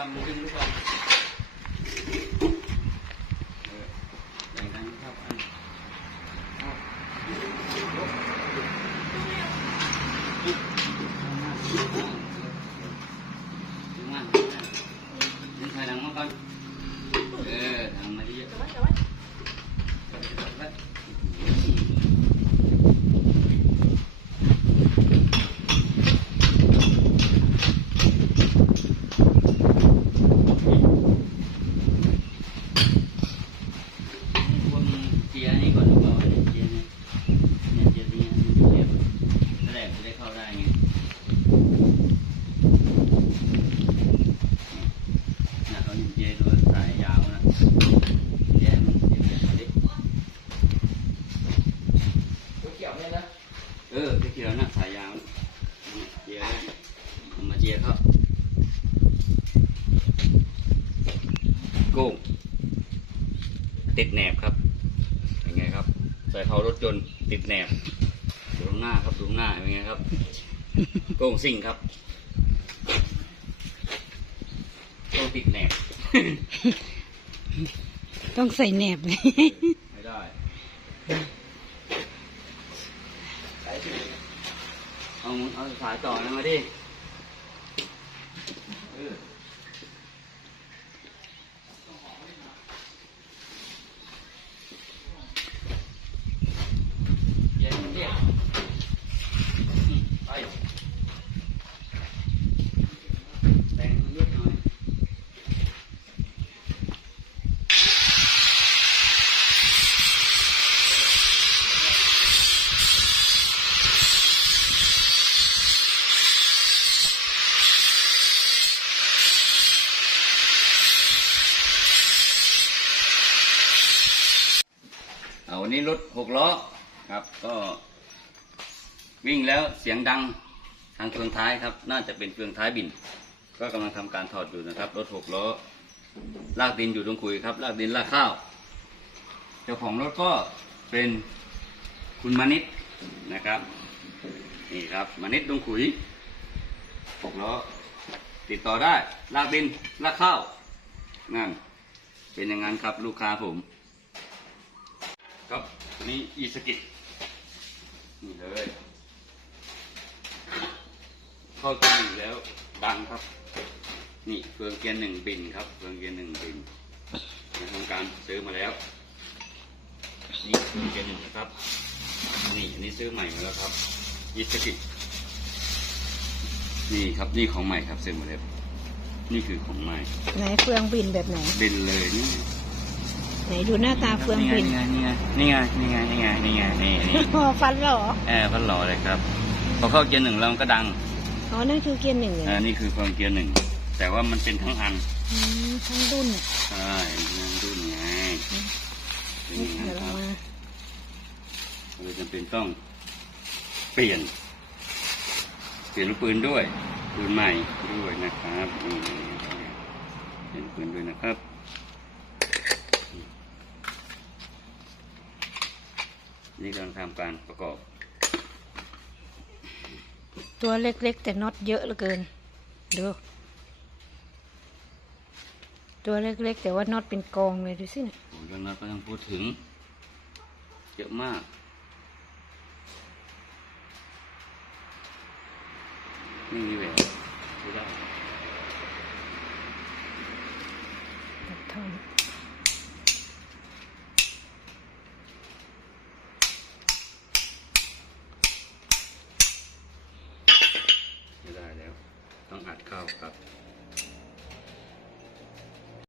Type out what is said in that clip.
ว่ามันดึงหรือเปล่าเออแบ่งกันครับอันเอาดึงมาดึงมาดึงถอยหลังมาก่อนเออทำมาเยอะๆ เอาไว้เอาไว้ quân chia này còn có này chia này này chia đi này chia cái này sẽ เข้าได้ไงน่ะเขาเจียตัวสายยาวนะเจียมันเจียมันเล็ก เกี่ยวเนี่ยนะ เที่ยวน่ะสายยาวเจียเอามาเจียเขาโก้งติดแหนบครับเป็นไงครับ ใส่เขารถยนต์ติดแหนบดูหน้าครับดูหน้าเป็นไงครับโก้งซิ่งครับโก้งติดแหนบ ต้องใส่แหนบเลย ไม่ได้ สายสี่ เอาเอาสายต่อนะมาดิเออเย็นเย็นอืมไปแบ่งเยอะหน่อย เอา วันนี้รถหกล้อครับ ก็วิ่งแล้วเสียงดังทางเฟืองท้ายครับ น่าจะเป็นเฟืองท้ายบิน ก็กำลังทำการถอดอยู่นะครับ รถหกล้อลากดินอยู่ตรงคุยครับลากดินลากข้าวเจ้าของรถก็เป็นคุณมณิตนะครับนี่ครับมณิตตรงขุยหกล้อติดต่อได้ลากดินลากข้าวนั่นเป็นอย่างนั้นครับลูกค้าผม ครับตัวนี้อีสกินี่เลยเข้าตัวอยู่แล้วดังครับ นี่เฟืองเกียร์หนึ่งบินครับเฟืองเกียร์หนึ่งบินในทำการซื้อมาแล้วนี่เฟืองเกียร์หนึ่งนะครับ นี่อันนี้ซื้อใหม่มาแล้วครับอีสกินี่ครับนี่ของใหม่ครับซื้อมาแล้วนี่คือของใหม่ไหนเฟืองบินแบบไหนบินเลยนี่ ไหนดูหน้าตาเฟืองบินนี่ไงนี่ไงนี่ไงนี่ไงนี่ไงนี่ไงนี่พอฟันเหรอแอร์พัดหล่อเลยครับ พอเข้าเกียร์หนึ่งแล้วมันก็ดังอ๋อนั่นคือเกียร์หนึ่งเหรออ่านี่คือความเกียร์หนึ่งแต่ว่ามันเป็นทั้งอันอืมทั้งดุนอะใช่ทั้งรุ่นไงเป็นอย่างเดี๋ยวนั้นเราครับมาเลยจำเป็นต้องเปลี่ยน เปลี่ยนลูกปืนด้วยปืนใหม่ด้วยนะครับนี่เปลี่ยนลูกปืนด้วยนะครับ นี่กำลังทำการประกอบ ตัวเล็กๆ แต่น็อตเยอะเหลือเกิน ดู ตัวเล็กๆ แต่ว่าน็อตเป็นกองเลยดูสิเนี่ยโอ้ยองนัดก็ต้องพูดถึง เยอะมากไม่มีแหวนไม่ได้ตัดท่อน ไม่ได้แล้วต้องอัดเข้าครับ